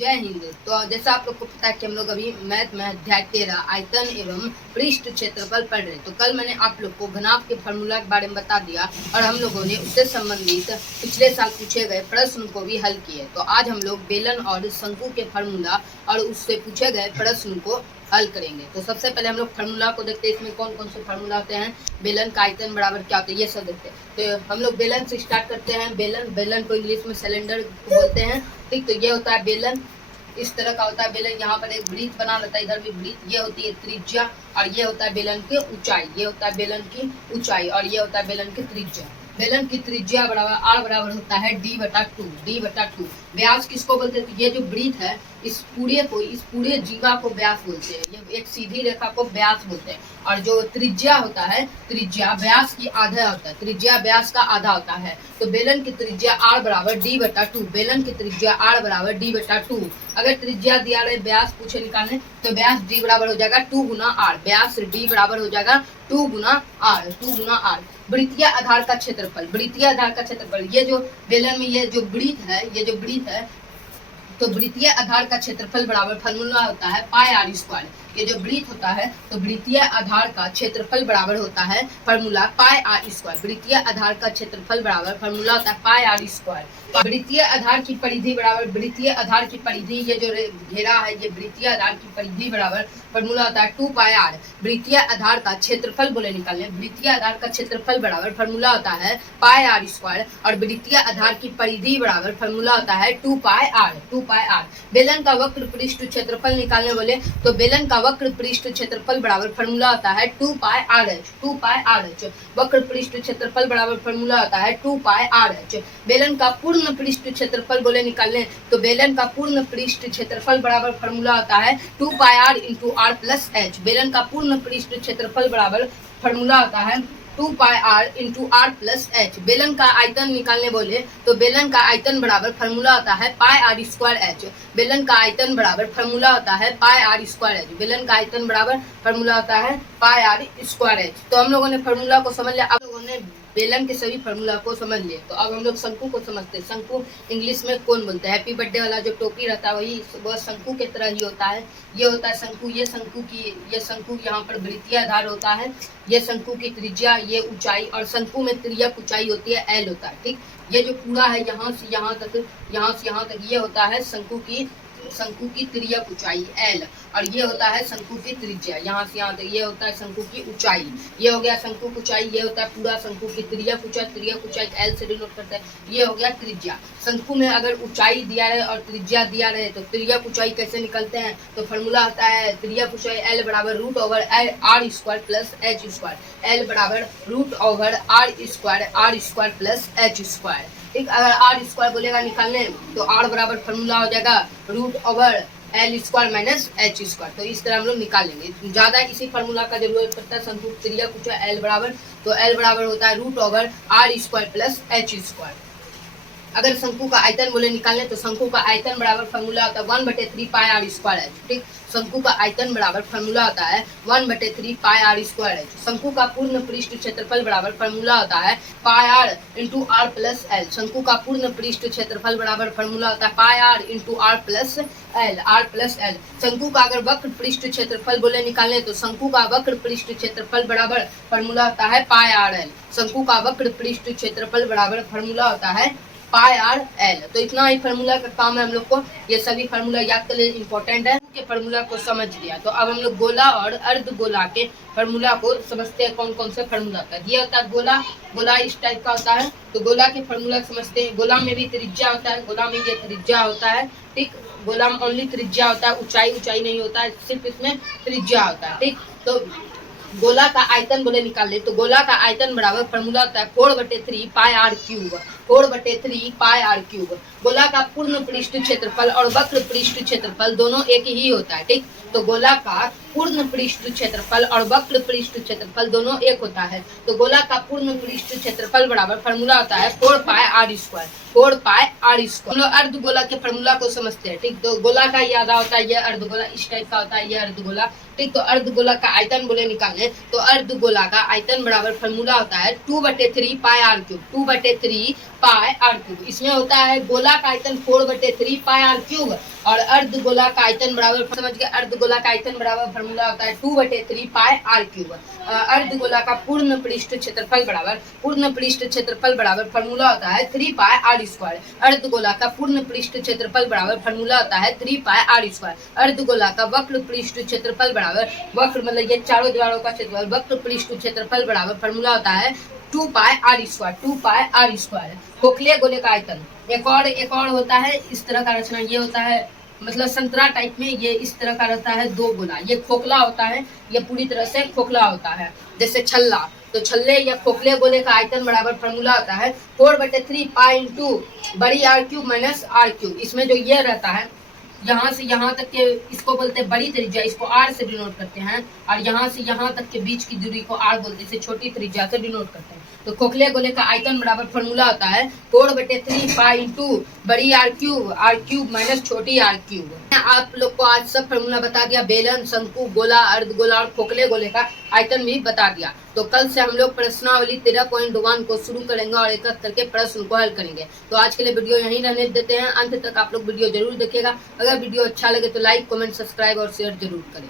जय हिंद। तो जैसा आप लोग को पता है कि हम लोग अभी मैथ में अध्याय 13 आयतन एवं पृष्ठ क्षेत्रफल पढ़ रहे हैं। तो कल मैंने आप लोग को घनाभ के फार्मूला के बारे में बता दिया और हम लोगों ने उससे संबंधित पिछले साल पूछे गए प्रश्न को भी हल किए। तो आज हम लोग बेलन और शंकु के फार्मूला और उससे पूछे गए प्रश्न को हल करेंगे। तो सबसे पहले हम लोग फार्मूला को देखते हैं, इसमें कौन कौन से फार्मूला होते हैं। बेलन का आयतन बराबर क्या होता है ये सब देखते हैं। तो हम लोग बेलन से स्टार्ट करते हैं। बेलन को इंग्लिश में सिलेंडर बोलते हैं। ठीक, तो ये होता है बेलन, इस तरह का होता है बेलन। यहाँ पर एक वृत्त बना रहता है, इधर भी वृत्त। ये होती है त्रिज्या और ये होता है बेलन की ऊंचाई। ये होता है बेलन की ऊंचाई और ये होता है बेलन की त्रिज्या। बेलन की त्रिज्या बराबर आर बराबर होता है d/2। व्यास किसको बोलते हैं? तो ये जो वृत्त है इस पूरे जीवा को व्यास बोलते हैं। ये एक सीधी रेखा को व्यास बोलते हैं। और जो त्रिज्या होता है, त्रिज्या व्यास की आधा होता है। त्रिज्या व्यास का आधा होता है। तो बेलन की त्रिज्या r बराबर d/2। बेलन की त्रिज्या r बराबर d/2। अगर त्रिज्या दिया रहे व्यास पूछे निकालने तो व्यास d बराबर हो जाएगा 2 गुना r। व्यास d बराबर हो जाएगा 2 गुना r। वृत्तीय आधार का क्षेत्रफल, वृत्तीय आधार का क्षेत्रफल, ये जो बेलन में ये जो वृत्त है, ये जो वृत्त है, तो वृत्तीय आधार का क्षेत्रफल बराबर फार्मूला होता है पाई आर स्क्वायर। ये जो वृत्त होता है तो वृत्तीय आधार का क्षेत्रफल बराबर होता है फार्मूला पाई आर स्क्वायर। वृत्तीय आधार का क्षेत्रफल बराबर फार्मूला होता है पाई आर स्क्वायर। वृत्तीय आधार की परिधि बराबर, वृत्तीय आधार की परिधि, ये जो घेरा है ये वृत्तीय आधार की परिधि बराबर फार्मूला होता है 2 पाई आर। वृत्तीय आधार का क्षेत्रफल बोले निकालने, वृत्तीय आधार का क्षेत्रफल बराबर फार्मूला होता है पाई आर स्क्वायर और वृत्तीय आधार की परिधि बराबर फार्मूला होता है 2 पाई आर। बेलन का वक्र पृष्ठ क्षेत्रफल निकालने बोले तो बेलन का वक्र पृष्ठ क्षेत्रफल बराबर फार्मूला होता है 2 पाई आर एच। वक्र पृष्ठ क्षेत्रफल बराबर फार्मूला होता है 2 पाई आर एच। बेलन का पूर्ण पृष्ठ क्षेत्रफल बोले निकालने तो बेलन का पूर्ण पृष्ठ क्षेत्रफल बराबर फार्मूला होता है 2 pi R into R plus H. बेलन का पूर्ण पृष्ठ क्षेत्रफल बराबर फार्मूला होता है 2 pi R into R plus H. बेलन का आयतन निकालने बोले तो बेलन का आयतन बराबर फार्मूला होता है पाई आर स्क्वायर एच। बेलन का आयतन बराबर फार्मूला होता है पाई आर स्क्वायर एच। बेलन का आयतन बराबर फार्मूला होता है पाई आर स्क्वायर एच। तो हम लोगों ने फार्मूला को समझ लिया। आप लोगों ने बेलन के सभी फार्मूला को समझ लिए। तो अब हम लोग शंकु को समझते हैं। शंकु इंग्लिश में कौन बोलते हैं? हैप्पी बर्थडे वाला जो टोपी रहता है वह शंकु के तरह ही होता है। ये होता है शंकु। ये शंकु यहाँ पर वृत्तीय आधार होता है। ये शंकु की त्रिज्या, ये ऊंचाई, और शंकु में त्रिज्यक ऊंचाई होती है एल होता है। ठीक, ये जो पूरा है यहाँ से यहाँ तक ये होता है शंकु की त्रिज्यक ऊंचाई एल, और ये होता है शंकु की त्रिज्या यहाँ से यहाँ तक ये होता है शंकु की ऊंचाई। ये हो गया शंकु की ऊंचाई। ये होता है पूरा शंकु की त्रिज्यक ऊंचाई एल से डिनोट करते हैं। ये हो गया त्रिज्या। शंकु में अगर ऊंचाई दिया रहे और त्रिज्या दिया रहे तो त्रिज्यक ऊंचाई कैसे निकलते हैं? तो फार्मूला होता है त्रिज्यक ऊंचाई एल बराबर root over R square plus H square. L बराबर root over R square plus H square. ठीक, अगर आर स्क्वायर बोलेगा निकालने तो आर बराबर फार्मूला हो जाएगा root over L square minus H square. तो इस तरह हम लोग निकालेंगे। ज्यादा इसी फार्मूला का जरूरत पड़ता है। शंकु त्रिज्यक ऊंचाई एल बराबर, तो एल बराबर होता है root over R square plus H square. अगर शंकु का आयतन बोले निकालने तो शंकु का आयतन बराबर फार्मूला होता है 1/3 पाई आर स्क्वायर एच। ठीक, शंकु का आयतन बराबर फार्मूला होता है 1/3 पाई आर स्क्वायर एच। शंकु का पूर्ण पृष्ठ क्षेत्रफल बराबर फार्मूला होता है pi R into R plus L. शंकु का पूर्ण पृष्ठ क्षेत्रफल बराबर फार्मूला होता है pi R into R plus L. शंकु का अगर वक्र पृष्ठ क्षेत्रफल बोले निकालने तो शंकु का वक्र पृष्ठ क्षेत्रफल बराबर फार्मूला होता है पाई आर एल। शंकु का वक्र पृष्ठ क्षेत्रफल बराबर फार्मूला होता है पाई आर एल। तो इतना ही फार्मूला का काम है हम लोग को। ये सभी फार्मूला याद कर लिए, इंपॉर्टेंट है। के फार्मूला को समझ लिया तो अब हम लोग गोला और अर्धगोला के फार्मूला को समझते हैं। कौन कौन से फार्मूला होता है? ये होता है गोला इस टाइप का होता है। तो गोला के फार्मूला समझते हैं। गोला में भी त्रिज्या होता है। गोला में ये त्रिज्या होता है। ठीक, गोला में ओनली त्रिज्या होता है, ऊंचाई नहीं होता है, सिर्फ इसमें त्रिज्या होता है। ठीक, तो गोला का आयतन बोले निकाल ले तो गोला का आयतन बराबर फार्मूला होता है 4/3 pi R cube. 4/3 pi R cube. गोला का पूर्ण पृष्ठ क्षेत्रफल और वक्र पृष्ठ क्षेत्रफल दोनों एक ही होता है। ठीक, तो गोला का पूर्ण पृष्ठ क्षेत्रफल और वक्र पृष्ठ क्षेत्रफल दोनों एक होता है। तो गोला का पूर्ण पृष्ठ क्षेत्रफल बराबर फार्मूला होता है 4 पाई आर स्क्वायर। हम लोग अर्धगोला के फार्मूला को समझते हैं। ठीक, तो गोला का ये आधा होता है, ये अर्धगोला इस टाइप का होता है, ये अर्धगोला। ठीक, तो अर्धगोला का आयतन बोले निकालने तो अर्धगोला का आयतन बराबर फार्मूला होता है 2/3 pi R cube. 2/3 pi R cube. इसमें होता है गोला का आयतन 4/3 पाई आर क्यूब और अर्ध गोला का आयतन बराबर, समझ गए, अर्ध गोला का आयतन बराबर फॉर्मूला होता है 2/3 पाई आर क्यूब। अर्ध गोला का पूर्ण पृष्ठ क्षेत्रफल बराबर फॉर्मूला होता है 3 पाई आर स्क्वायर। अर्ध गोला का पूर्ण पृष्ठ क्षेत्रफल बराबर फॉर्मूला होता है 3 पाई आर स्क्वायर। अर्ध गोला का वक्र पृष्ठ क्षेत्रफल बराबर, वक्र मतलब ये चारों दीवारों का क्षेत्रफल, वक्र पृष्ठ क्षेत्रफल बराबर फॉर्मूला होता है 2 पाई आर स्क्वायर। खोखले गोले का आयतन एक और होता है इस तरह का रचना, ये होता है मतलब संतरा टाइप में, ये इस तरह का रहता है 2 गोला, ये खोखला होता है, ये पूरी तरह से खोखला होता है जैसे छल्ला। तो छल्ले या खोखले गोले का आयतन बराबर फॉर्मूला होता है 4/3 पाई इंटू बड़ी R cube minus R cube. इसमें जो ये रहता है यहाँ से यहाँ तक के, इसको बोलते हैं बड़ी त्रिज्या, इसको आर से डिनोट करते हैं, और यहाँ से यहाँ तक के बीच की दूरी को आर बोलते हैं, इसे छोटी त्रिज्या से डिनोट करते हैं। तो खोखले गोले का आयतन बराबर फॉर्मूला होता है 4/3 पाई इंटू बड़ी आर क्यूब माइनस छोटी आर क्यूब। आप लोग को आज सब फॉर्मूला बता दिया, बेलन, शंकु, गोला, अर्ध गोला और खोखले गोले का आयतन भी बता दिया। तो कल से हम लोग प्रश्नावली 13.1 को शुरू करेंगे और एक एक करके प्रश्न को हल करेंगे। तो आज के लिए वीडियो यहीं रहने देते हैं, अंत तक आप लोग वीडियो जरूर देखिएगा। अगर वीडियो अच्छा लगे तो लाइक, कमेंट, सब्सक्राइब और शेयर जरूर करें।